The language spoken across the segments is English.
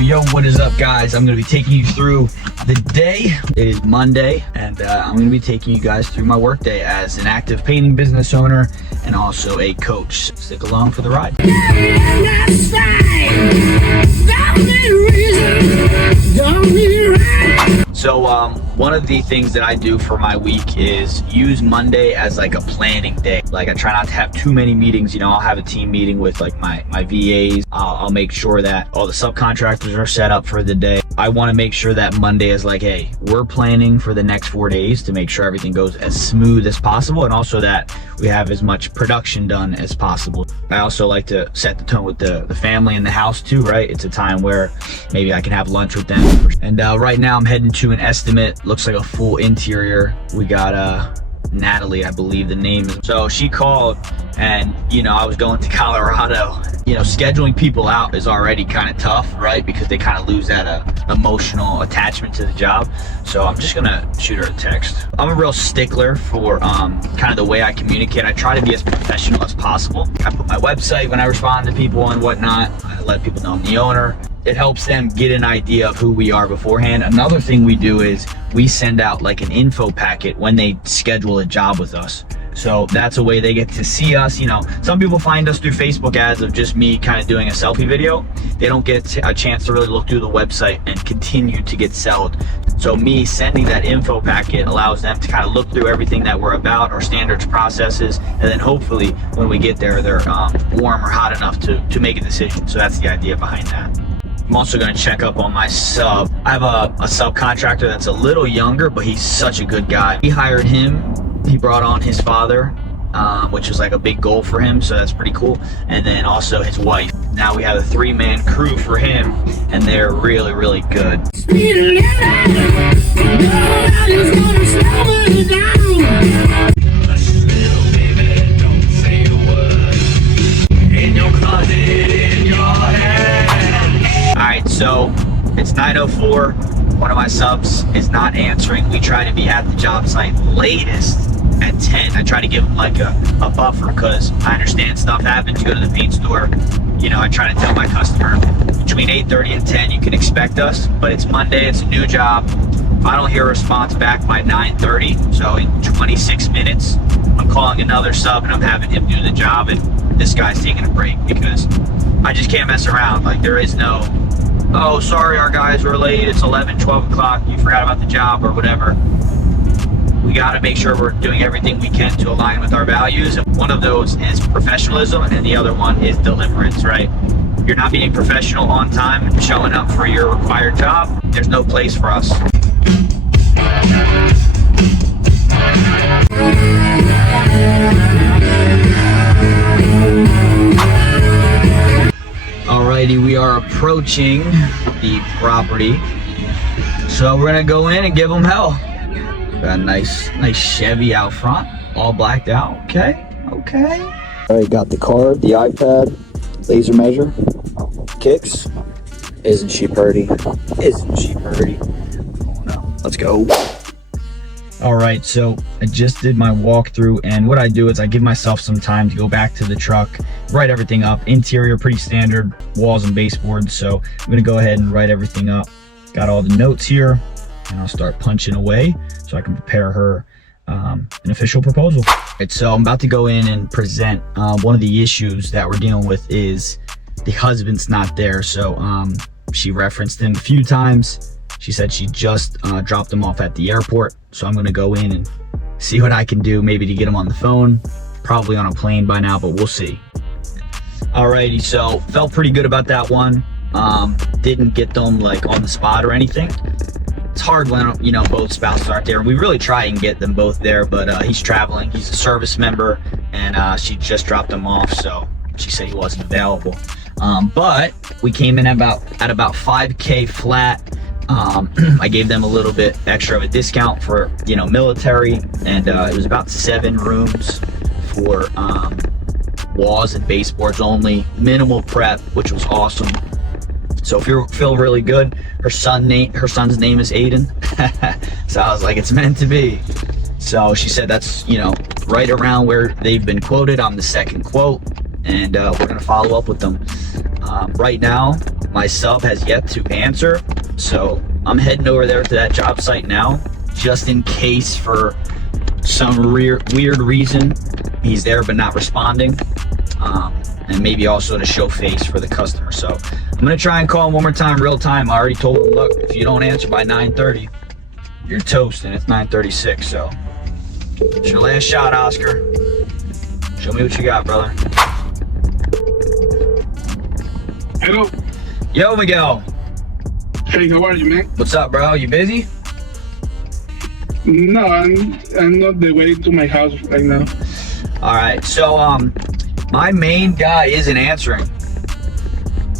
Yo, what is up, guys? I'm gonna be taking you through the day. It is Monday, and I'm gonna be taking you guys through my workday as an active painting business owner and also a coach. Stick along for the ride. So one of the things that I do for my week is use Monday as like a planning day. Like I try not to have too many meetings. You know, I'll have a team meeting with like my VAs. I'll make sure that all the subcontractors are set up for the day. I want to make sure that Monday is like, hey, we're planning for the next 4 days to make sure everything goes as smooth as possible, and also that we have as much production done as possible. I also like to set the tone with the family in the house too, right? It's a time where maybe I can have lunch with them. And right now I'm heading to an estimate. Looks like a full interior. We got Natalie, I believe the name is. So she called, and you know, I was going to Colorado. You know, scheduling people out is already kind of tough, right? Because they kind of lose that emotional attachment to the job. So I'm just gonna shoot her a text. I'm a real stickler for kind of the way I communicate. I try to be as professional as possible. I put my website when I respond to people and whatnot. I let people know I'm the owner. It helps them get an idea of who we are beforehand. Another thing we do is we send out like an info packet when they schedule a job with us. So that's a way they get to see us. You know, some people find us through Facebook ads of just me kind of doing a selfie video. They don't get a chance to really look through the website and continue to get sold. So me sending that info packet allows them to kind of look through everything that we're about, our standards, processes, and then hopefully when we get there, they're warm or hot enough to make a decision. So that's the idea behind that. I'm also gonna check up on my sub. I have a subcontractor that's a little younger, but he's such a good guy. We hired him. He brought on his father, which was like a big goal for him, so that's pretty cool. And then also his wife. Now we have a 3-man crew for him, and they're really, really good. Alright, so it's 9:04. One of my subs is not answering. We try to be at the job site latest at 10. I try to give them like a buffer, because I understand stuff happens. You go to the paint store, you know, I try to tell my customer between 8:30 and 10 you can expect us, but it's Monday, it's a new job. If I don't hear a response back by 9:30, so in 26 minutes, I'm calling another sub and I'm having him do the job, and this guy's taking a break because I just can't mess around. Like, there is no, oh, sorry, our guys were late, it's 11, 12 o'clock, you forgot about the job or whatever. We got to make sure we're doing everything we can to align with our values. And one of those is professionalism, and the other one is deliverance, right? You're not being professional on time and showing up for your required job, there's no place for us. Alrighty, we are approaching the property, so we're gonna go in and give them hell. Got a nice Chevy out front, all blacked out. Okay. Alright, got the card, the iPad, laser measure, kicks. Isn't she pretty? Let's go. Alright, so I just did my walkthrough, and what I do is I give myself some time to go back to the truck, write everything up. Interior, pretty standard, walls and baseboards, so I'm gonna go ahead and write everything up. Got all the notes here, and I'll start punching away so I can prepare her an official proposal. Right, so I'm about to go in and present. One of the issues that we're dealing with is the husband's not there, so she referenced him a few times. She said she just dropped him off at the airport, so I'm gonna go in and see what I can do, maybe to get him on the phone, probably on a plane by now, but we'll see. Alrighty, so felt pretty good about that one. Didn't get them like on the spot or anything. It's hard when, you know, both spouses aren't there. We really try and get them both there, but he's traveling. He's a service member, and she just dropped him off, so she said he wasn't available. But we came in at about $5K flat. I gave them a little bit extra of a discount for, you know, military, and it was about 7 rooms for walls and baseboards only, minimal prep, which was awesome. So feel really good. Her son's name is Aiden. So I was like, it's meant to be. So she said that's, you know, right around where they've been quoted. I'm the second quote, and we're gonna follow up with them. Right now, my sub has yet to answer, so I'm heading over there to that job site now, just in case for some weird reason he's there but not responding, and maybe also to show face for the customer. So I'm gonna try and call him one more time, real time. I already told him, look, if you don't answer by 9:30, you're toast, and it's 9:36. So it's your last shot, Oscar. Show me what you got, brother. Hello. Yo, Miguel. Hey, how are you, man? What's up, bro? You busy? No, I'm not the way to my house right now. All right. So my main guy isn't answering,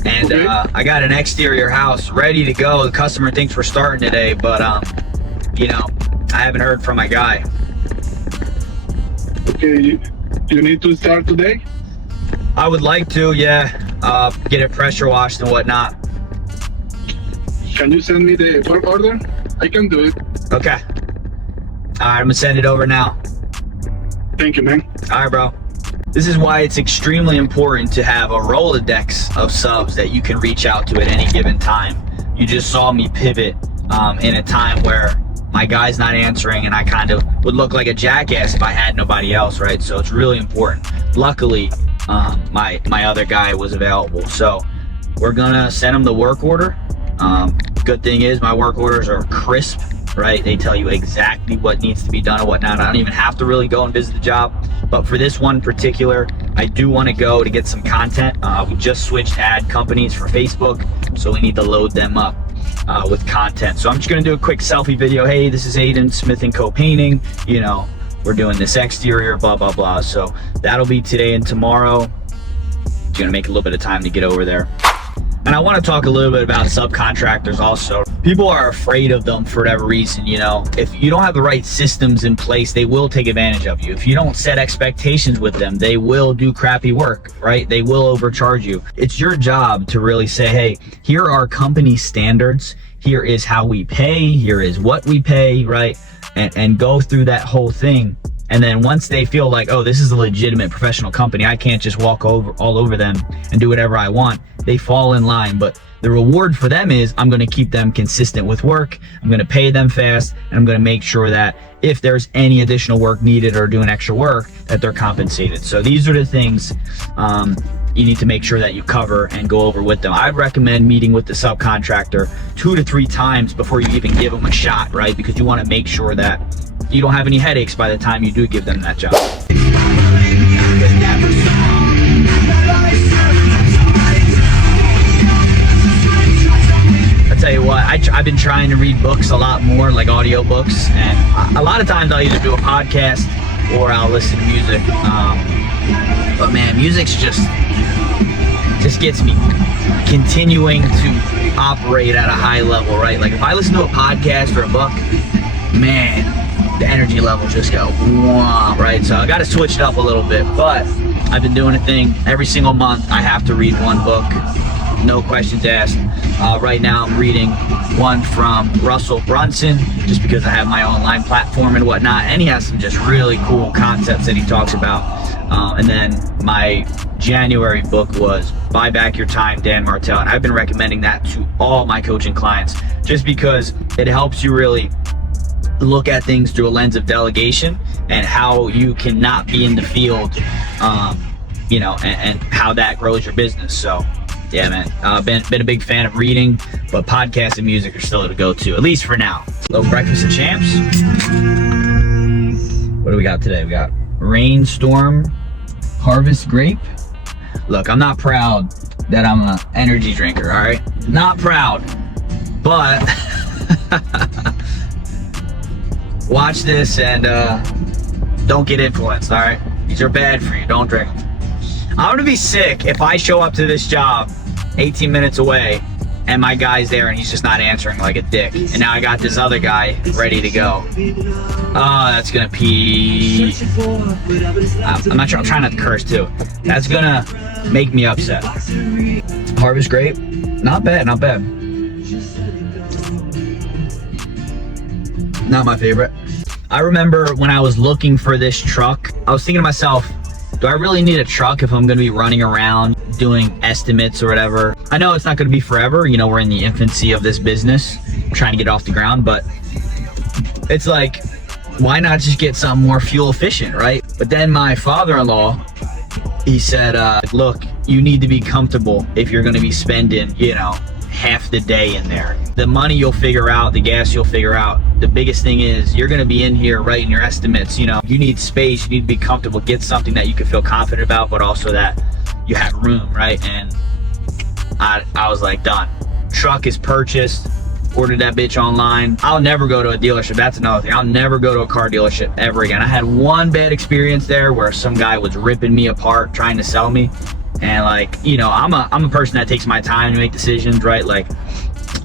and Okay. I got an exterior house ready to go. The customer thinks we're starting today, but you know, I haven't heard from my guy. Okay, you need to start today? I would like to, yeah, get it pressure washed and whatnot. Can you send me the work order? I can do it. Okay. All right, I'm gonna send it over now. Thank you, man. All right, bro. This is why it's extremely important to have a Rolodex of subs that you can reach out to at any given time. You just saw me pivot in a time where my guy's not answering, and I kind of would look like a jackass if I had nobody else, right? So it's really important. Luckily, my other guy was available. So we're gonna send him the work order. Good thing is my work orders are crisp, right? They tell you exactly what needs to be done and whatnot. I don't even have to really go and visit the job. But for this one particular, I do want to go to get some content. We just switched ad companies for Facebook, so we need to load them up with content. So I'm just gonna do a quick selfie video. Hey, this is Aiden, Smith & Co. Painting. You know, we're doing this exterior, blah, blah, blah. So that'll be today and tomorrow. It's gonna make a little bit of time to get over there. And I want to talk a little bit about subcontractors also. People are afraid of them for whatever reason, you know. If you don't have the right systems in place, they will take advantage of you. If you don't set expectations with them, they will do crappy work, right? They will overcharge you. It's your job to really say, hey, here are company standards. Here is how we pay. Here is what we pay, right? And go through that whole thing. And then once they feel like, oh, this is a legitimate professional company, I can't just walk all over them and do whatever I want, they fall in line. But the reward for them is I'm going to keep them consistent with work. I'm going to pay them fast, and I'm going to make sure that if there's any additional work needed or doing extra work, that they're compensated. So these are the things you need to make sure that you cover and go over with them. I'd recommend meeting with the subcontractor 2 to 3 times before you even give them a shot, right? Because you want to make sure that you don't have any headaches by the time you do give them that job. I tell you what, I've been trying to read books a lot more, like audio books, and a lot of times I'll either do a podcast or I'll listen to music. But man, music's just gets me continuing to operate at a high level, right? Like if I listen to a podcast or a book, man, the energy levels just go, wah, right? So I got to switch it up a little bit, but I've been doing a thing every single month. I have to read one book, no questions asked. Right now I'm reading one from Russell Brunson, just because I have my online platform and whatnot, and he has some just really cool concepts that he talks about. And then my January book was Buy Back Your Time, Dan Martell, and I've been recommending that to all my coaching clients just because it helps you really look at things through a lens of delegation and how you cannot be in the field, you know, and how that grows your business. So yeah, man, been a big fan of reading, but podcasts and music are still the go-to, at least for now. Little Breakfast of Champs. What do we got today? We got Rainstorm Harvest Grape. Look, I'm not proud that I'm an energy drinker, all right? Not proud, but watch this and don't get influenced, all right? These are bad for you, don't drink them. I'm gonna be sick if I show up to this job 18 minutes away and my guy's there and he's just not answering like a dick. And now I got this other guy ready to go. Oh, that's gonna pee. I'm not sure, I'm trying not to curse too. That's gonna make me upset. Harvest Grape, not bad, not bad. Not my favorite. I remember when I was looking for this truck, I was thinking to myself, do I really need a truck if I'm gonna be running around doing estimates or whatever? I know it's not gonna be forever, you know, we're in the infancy of this business, trying to get off the ground, but it's like, why not just get something more fuel efficient, right? But then my father-in-law, he said, look, you need to be comfortable if you're gonna be spending, you know, half the day in there. The money you'll figure out, the gas you'll figure out. The biggest thing is you're gonna be in here writing your estimates, you know, you need space, you need to be comfortable, get something that you can feel confident about, but also that you have room, right? And I was like, done. Truck is purchased, ordered that bitch online. I'll never go to a dealership. That's another thing. I'll never go to a car dealership ever again. I had one bad experience there where some guy was ripping me apart trying to sell me. And like, you know, I'm a person that takes my time to make decisions, right? Like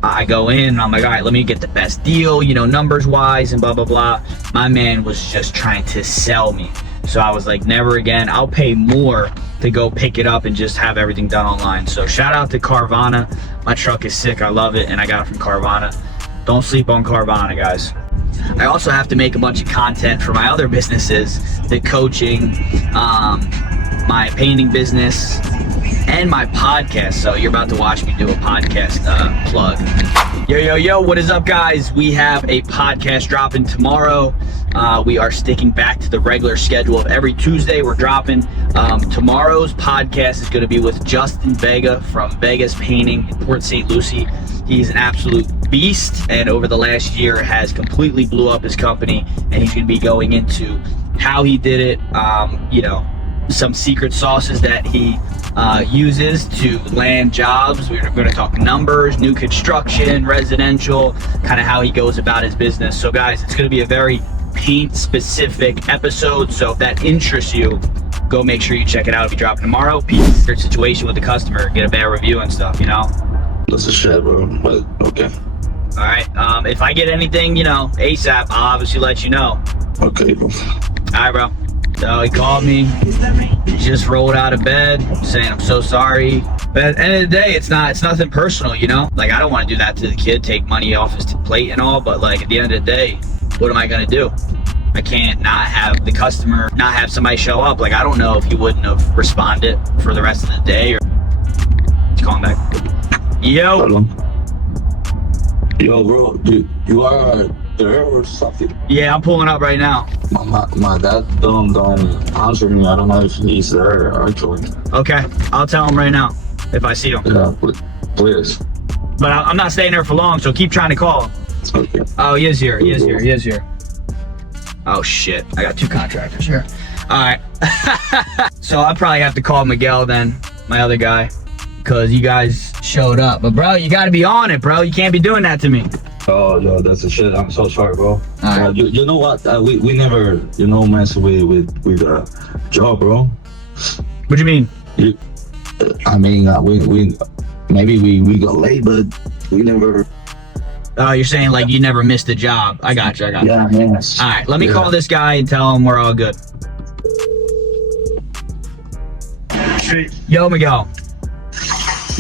I go in and I'm like, all right, let me get the best deal, you know, numbers wise and blah, blah, blah. My man was just trying to sell me. So I was like, never again. I'll pay more to go pick it up and just have everything done online. So shout out to Carvana. My truck is sick. I love it. And I got it from Carvana. Don't sleep on Carvana, guys. I also have to make a bunch of content for my other businesses, the coaching, my painting business, and my podcast. So you're about to watch me do a podcast plug. Yo, what is up, guys? We have a podcast dropping tomorrow. We are sticking back to the regular schedule of every Tuesday we're dropping. Tomorrow's podcast is going to be with Justin Vega from Vega's Painting in Port St. Lucie. He's an absolute beast, and over the last year has completely blew up his company, and he's going to be going into how he did it, you know, some secret sauces that he uses to land jobs. We're going to talk numbers, new construction, residential, kind of how he goes about his business. So guys, it's going to be a very paint specific episode. So if that interests you, go make sure you check it out. It'll be dropping tomorrow. Peace. Your situation with the customer, get a bad review and stuff, you know? That's a shit, bro, but okay. All right. If I get anything, you know, ASAP, I'll obviously let you know. Okay, bro. All right, bro. So he called me, just rolled out of bed, saying I'm so sorry. But at the end of the day, it's nothing personal, you know? Like, I don't want to do that to the kid, take money off his plate and all, but like at the end of the day, what am I gonna do? I can't not have the customer, not have somebody show up. Like, I don't know if he wouldn't have responded for the rest of the day or call him back. Yo. Hello. Yo, bro, dude, you are there or something? Yeah, I'm pulling up right now. My dad don't answer me. I don't know if he's there actually. Okay, I'll tell him right now if I see him. Yeah, please. But I'm not staying there for long, so keep trying to call him. Okay. Oh, he is here. He is here. He is here. Oh shit! I got two contractors here. All right. So I probably have to call Miguel then, my other guy, because you guys showed up. But bro, you got to be on it, bro. You can't be doing that to me. Oh, yo, that's a shit. I'm so sorry, bro. Right. You know what? We never, you know, mess with job, bro. What do you mean? I mean, we maybe we got late, but we never. Oh, you're saying like you never missed a job. I got you. Yeah, yes. All right, let me call this guy and tell him we're all good. Hey, Yo, Miguel.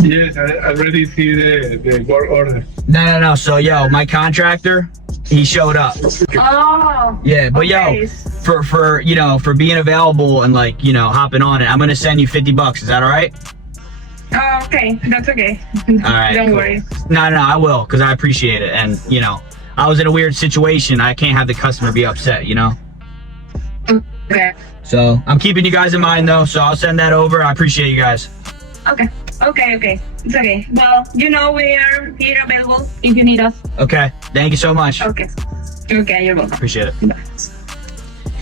yes, I already see the work order. No. So, yo, my contractor, he showed up. Oh. Yeah, but okay. yo, for you know, for being available and like, you know, hopping on it, I'm gonna send you $50. Is that all right? Oh, okay. That's okay. All right. Don't cool. worry. No, I will, because I appreciate it. And, you know, I was in a weird situation. I can't have the customer be upset, you know? Okay. So I'm keeping you guys in mind, though. So I'll send that over. I appreciate you guys. Okay. It's okay. Well, you know, we are here available if you need us. Okay. Thank you so much. Okay, you're welcome. Appreciate it.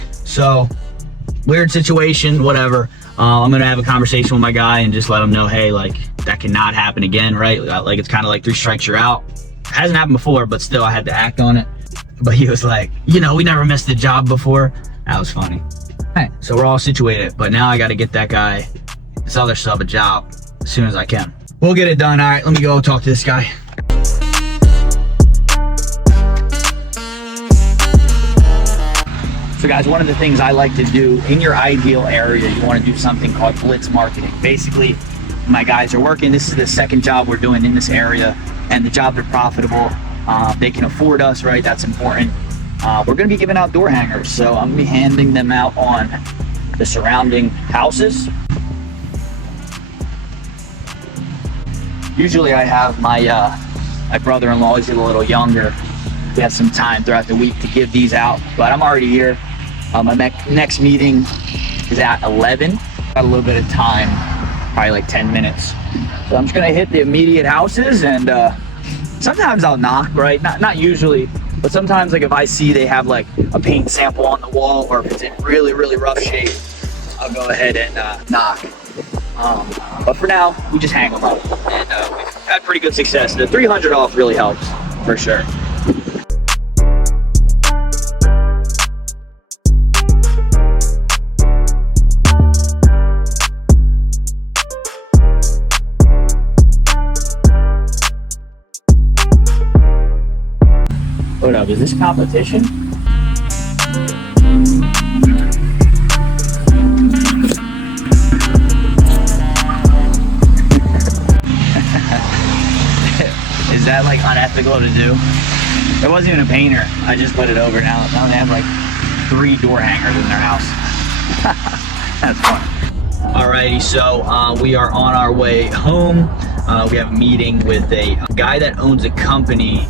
So, weird situation, whatever. I'm gonna have a conversation with my guy and just let him know, hey, like, that cannot happen again, right? Like, it's kind of like 3 strikes, you're out. It hasn't happened before, but still, I had to act on it. But he was like, you know, we never missed a job before. That was funny. All right, so we're all situated, but now I got to get that guy, this other sub, a job as soon as I can. We'll get it done. All right, let me go talk to this guy. So guys, one of the things I like to do in your ideal area, you want to do something called blitz marketing. Basically, my guys are working. This is the second job we're doing in this area, and the jobs are profitable. They can afford us, right? That's important. We're going to be giving out door hangers, so I'm going to be handing them out on the surrounding houses. Usually I have my brother-in-law, he's a little younger. We have some time throughout the week to give these out, but I'm already here. My next meeting is at 11. Got a little bit of time, probably like 10 minutes. So I'm just gonna hit the immediate houses, and sometimes I'll knock, right? Not usually, but sometimes like if I see they have like a paint sample on the wall, or if it's in really, really rough shape, I'll go ahead and knock. But for now, we just hang them up, and we've had pretty good success. The 300 off really helps, for sure. Hold up, is this competition? Is that like unethical to do? It wasn't even a painter. I just put it over. Now they have like 3 door hangers in their house. That's fun. Alrighty, so we are on our way home. We have a meeting with a guy that owns a company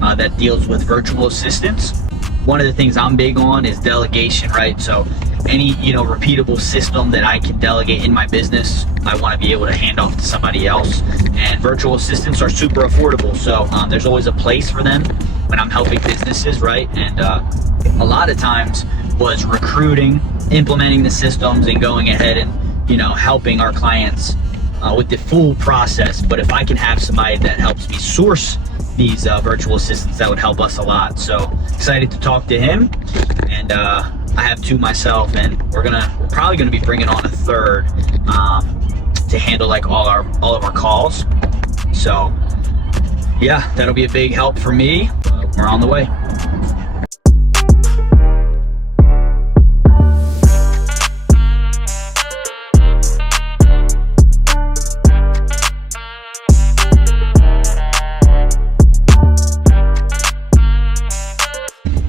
that deals with virtual assistants. One of the things I'm big on is delegation, right? So any, repeatable system that I can delegate in my business, I want to be able to hand off to somebody else. And virtual assistants are super affordable. So there's always a place for them when I'm helping businesses, right? And a lot of times was recruiting, implementing the systems, and going ahead and, helping our clients with the full process. But if I can have somebody that helps me source these virtual assistants, that would help us a lot. So excited to talk to him, and I have 2 myself, and we're probably gonna be bringing on a 3rd to handle like all of our calls. So yeah, that'll be a big help for me. We're on the way.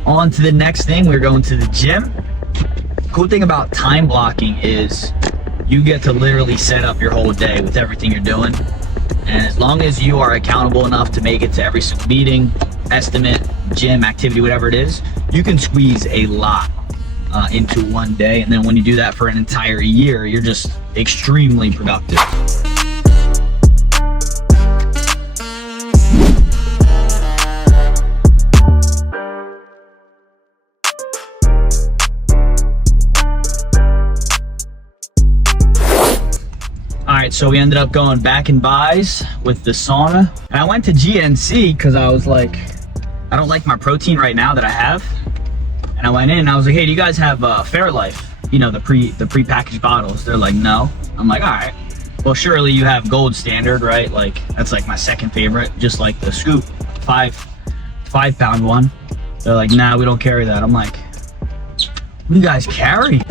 On to the next thing, we're going to the gym. Cool thing about time blocking is you get to literally set up your whole day with everything you're doing. And as long as you are accountable enough to make it to every single meeting, estimate, gym, activity, whatever it is, you can squeeze a lot into one day. And then when you do that for an entire year, you're just extremely productive. Alright, so we ended up going back in buys with the sauna. And I went to GNC because I was like, I don't like my protein right now that I have. And I went in and I was like, hey, do you guys have Fairlife? The pre-packaged bottles. They're like, no. I'm like, alright. Well, surely you have Gold Standard, right? Like, that's like my second favorite. Just like the Scoop, 5-pound one. They're like, nah, we don't carry that. I'm like, what do you guys carry?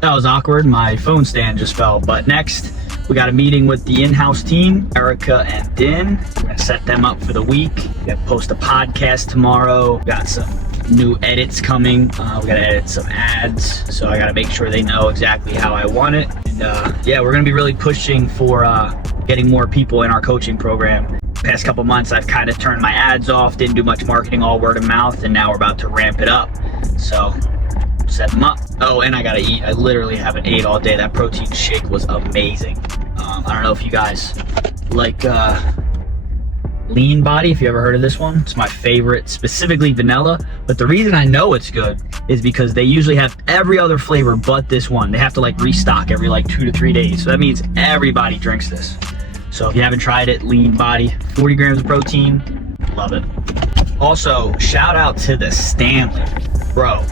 That was awkward. My phone stand just fell. But next, we got a meeting with the in-house team, Erica and Din. We're gonna set them up for the week. We gotta post a podcast tomorrow. We got some new edits coming. We gotta edit some ads. So I gotta make sure they know exactly how I want it. And yeah, we're gonna be really pushing for getting more people in our coaching program. Past couple months, I've kind of turned my ads off, didn't do much marketing, all word of mouth, and now we're about to ramp it up. So set them up. Oh, and I gotta eat. I literally haven't ate all day. That protein shake was amazing. I don't know if you guys like Lean Body, if you ever heard of this one. It's my favorite, specifically vanilla. But the reason I know it's good is because they usually have every other flavor but this one. They have to like restock every like 2 to 3 days. So that means everybody drinks this. So if you haven't tried it, Lean Body, 40 grams of protein, love it. Also, shout out to the Stanley. Bro,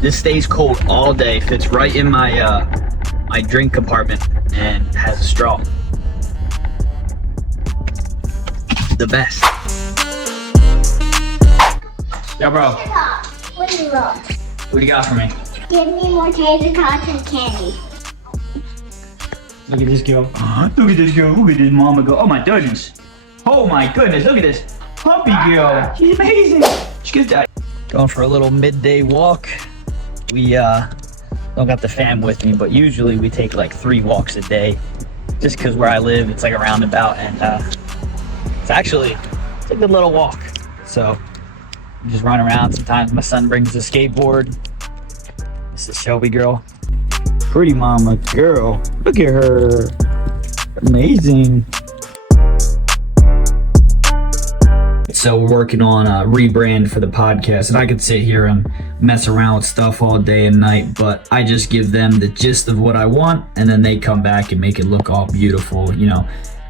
this stays cold all day, fits right in my my drink compartment, and has a straw. The best. Yeah, bro. What do you want? What do you got for me? Give me more tater tots and candy. Look at this girl. Look at this girl. Look at this mama go. Oh my goodness. Oh my goodness. Look at this puppy girl. She's amazing. She gets that. Going for a little midday walk. We don't got the fam with me, but usually we take like 3 walks a day, just because where I live, it's like a roundabout, and it's a good little walk. So we just run around. Sometimes my son brings a skateboard. This is Shelby girl. Pretty mama girl. Look at her. Amazing. So we're working on a rebrand for the podcast, and I could sit here and mess around with stuff all day and night, but I just give them the gist of what I want, and then they come back and make it look all beautiful. You know,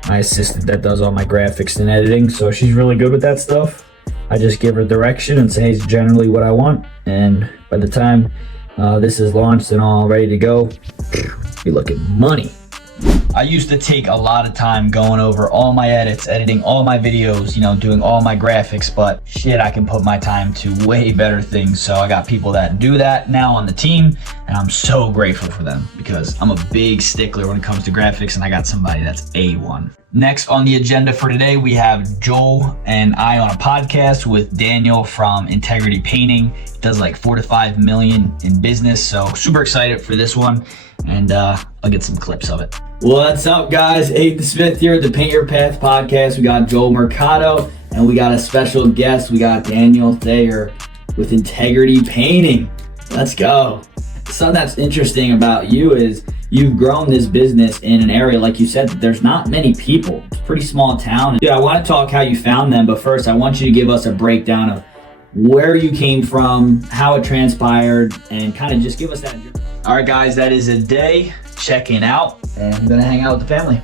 my assistant that does all my graphics and editing, so she's really good with that stuff. I just give her direction and say it's generally what I want, and by the time this is launched and all ready to go, be looking money. I used to take a lot of time going over all my edits, editing all my videos, you know, doing all my graphics, but shit, I can put my time to way better things. So I got people that do that now on the team, and I'm so grateful for them because I'm a big stickler when it comes to graphics, and I got somebody that's A1. Next on the agenda for today, we have Joel and I on a podcast with Daniel from Integrity Painting. He does like 4 to 5 million in business, so super excited for this one, and I'll get some clips of it. What's up, guys? Ethan Smith here at the Paint Your Path podcast. We got Joel Mercado, and we got a special guest. We got Daniel Thayer with Integrity Painting. Let's go. Something that's interesting about you is you've grown this business in an area, like you said, that there's not many people. It's a pretty small town. Yeah, I want to talk how you found them, but first I want you to give us a breakdown of where you came from, how it transpired, and kind of just give us that. All right, guys, that is a day checking out, and I'm gonna hang out with the family.